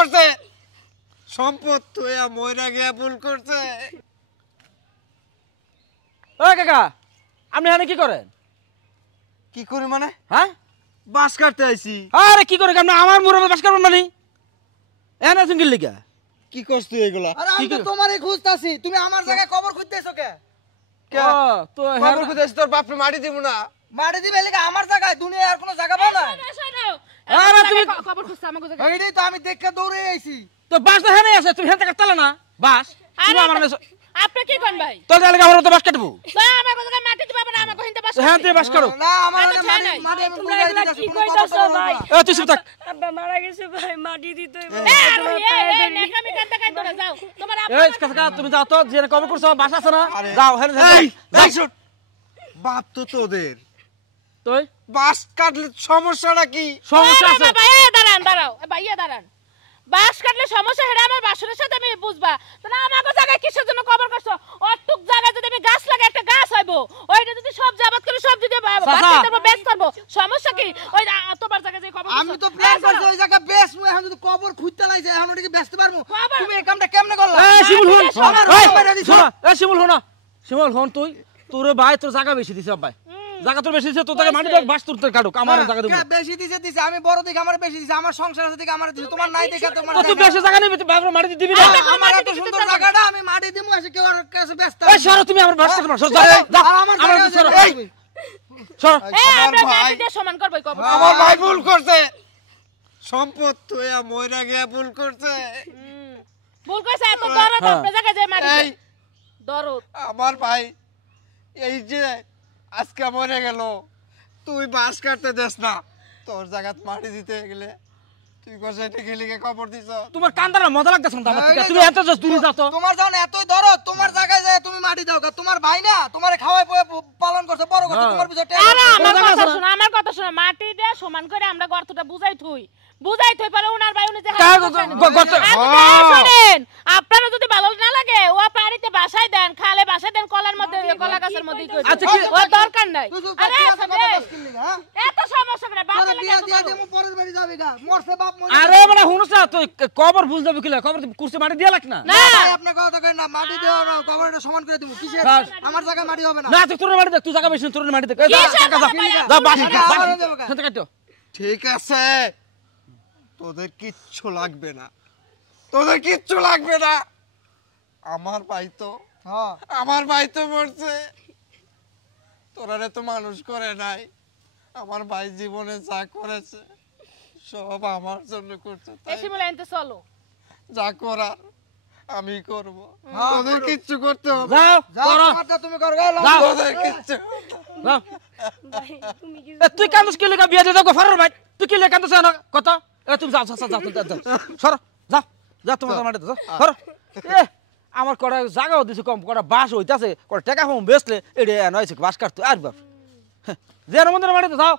করছে সম্পদ তোয়া মইরা গিয়া ভুল করছে ও কাকা আপনি এখানে কি করেন কি করি মানে হ্যাঁ বাস কাটতে আইছি আরে কি করে আপনি আমার মুরবে বাস করবেন মানে এখানে আছেন কি লিগা কি করছ তুই এগুলা আরে আমি তো তোমারই খুঁজতাছি তুমি আমার জায়গায় কবর খুঁজতেছো কে কে তো খবর খুঁজেছ তোর বাপরে মাটি দিব না মাটি দিবে লাগা আমার জায়গায় দুনিয়ায় আর কোনো জায়গা পাও না আরে তুমি খবর খুঁজছ আমাকে জায়গা এইটাই তো আমি দেখে দৌড়ে আইছি তো বাস তো এখানে আছে তুমি হেনতে কাটলা না বাস তুমি আমার আপনি কি কোন ভাই তোর লাগা আমরা তো বাস কাটবো তো আমাকে জায়গা মাটি দিবা না আমাকে হিনতে বাস হ্যাঁ তুই বাস করো না আমার আরে মাটি নাই। মাটি আমি তোমরা বুঝাই এগুলা দিতেছি কি কোনো কইতাছো কথা বলবো ভাই? না। তুই চুপ থাক আব্বা মারা গেছে ভাই মাটি দিতে হইব এ নেকামি কান্দা কাই ধরে যাও তোমার এই কাকা তুমি যাও তো যে কবে করছো বাস আছে না আরে। যাও হেন এই যাও শুট বাপ তো তোদের তুই বাস কাটলে সমস্যাটা কি সমস্যা আছে বাবা এ দাঁড়ান দাঁড়াও এ ভাইয়া দাঁড়ান বাস কাটলে সমস্যা হেরা আমার বাসনের সাথে আমি বুঝবা তাহলে আমাকে জায়গায় কিসের জন্য কভার করছো অটুক জায়গায় যদি আমি গাছ লাগে একটা গাছ হইবো ওইটা যদি সব জাবাত করে সব যদি বাস করব বেচ করব সমস্যা কি ওই তোমার জায়গায় যে কভার আমি তো প্ল্যান করছি ওই জায়গা বেশ মুই এখন যদি কবর খুঁজতে লাইছে এখন ওদিকে বেচতে পারমু তুমি এই কামটা কেমনে করলা এই শিমুল হন আমার এই বাইরে দিছো। শোনো এই শিমুল হন শিমুল হন তুই তোর ভাই তোর জায়গা বেশি দিছে ভাই জায়গা তোর বেশি দিছে তোর জায়গা মাটি দাও বাস তোর কাটুক আমার জায়গা দেব কে বেশি দিছে আমি বড় দিকে আমার বেশি দিছে আমার সংসার আছে দিকে আমার দিছে তোমার নাই দেখে তোমার তুই বেশি জায়গা নিবি তুই বাবার মাটি দিবি না আমার এত সুন্দর জায়গাটা আমি মাটি দিমু এসে কেউ আর কাছে ব্যস্ত এই সরো তুমি আমার বাস করতে সরো যাও আর আমার আমার জায়গা সরো এই সরো এ আমার আমরা ভাই মাটি দিয়ে সমান করবই কভার আমার ভাই ভুল করছে সম্পদ তোয়া মইরা গিয়া ভুল করছে ভুল কইছে এত দরদ আপনার জায়গায় যে মাটি এই দরদ আমার ভাই এই যে আজকে মরে গেল তুই বাস কাটতে দেস না তোর জায়গাত মাটি দিতে গেলে তুই কোসে টিকে লিখে খবর দিছ তোমার কান্দাটা মজা লাগতেছ না আমার থেকে। তুমি এত জাস্ট দূরে যাও তো তোমার যখন এতই দরদ তোমার জায়গায় যায় তুমি মাটি দাও তোমার ভাই না তোমারে খাওয়াই পালন করছে বড় করছে তোমার পিছনে আরে আমার জায়গা কথা আছে না? শোনো আমার কথা শোনো মাটি দিয়ে সমান করে আমরা গর্তটা বুঝাই থই পারে ওনার ভাই উনি যে কার হাত গর্ত- বসায় গর্ত- না। আপনি শুনেন আপনারা যদি ভালো না লাগে ও পানিতে বাসায় দেন খালে বাসায় দেন কলার মধ্যে কলা গাছের মধ্যে কই আচ্ছা, কি- ও দরকার নাই আরে সামনে হ্যাঁ এত সমস্যা করে বাপ তোরা লাগে বিয়া দিয়া দেমু পরের বাড়ি যাবি গা মরছে বাপ মরে আরে মানে হুনস না তুই কবর ভুল যাবে কিলা কবর কুরসি মাটি দিয়া লাগ না না ভাই আপনি কথা কই না মাটি দেও না কবরটা সমান করে দিমু কিসে হ্যাঁ। আমার জায়গায় মাটি হবে না না তুই তোর মাটি দেখ তুই জায়গা বেশি তোর মাটি দেখ এই যা কিসের যা, যা, জায়গা পাইয়া? যা বাস ঠিক আছে, আবার যাবো গা। সেটা কাটো ঠিক আছে তোদের কিচ্ছু লাগবে না তোদের কিচ্ছু লাগবে না আমার ভাই তো হ্যাঁ আমার ভাই তো মরছে তোরারে তো মানুষ করে নাই আমার ভাই জীবনে যা করেছে সব আমার জন্য করছে তাই এসে বলে আনতে চলো যা করার আমি করব হ্যাঁ, তোদের করো। কিচ্ছু করতে হবে যাও যাও করো তোমারটা তুমি করো গা যাও তোদের কিচ্ছু যাও ভাই তুমি কি এ, তুই কান্দস কি লেগা বিয়া দিয়ে গফারের ভাই তুই কি লেগা কান্দস না কত এ তুমি যাও যাও যাও যাও, যাও সর যা যা তোমার মাটি দাও সর এ আমার কড়া জায়গাও দিছে কম কড়া বাস হইতাছে কড়া টাকা কম বেচলে এডে নয়ছে বাস কাটতে আর বাপ যে মন্দির মাটি দাও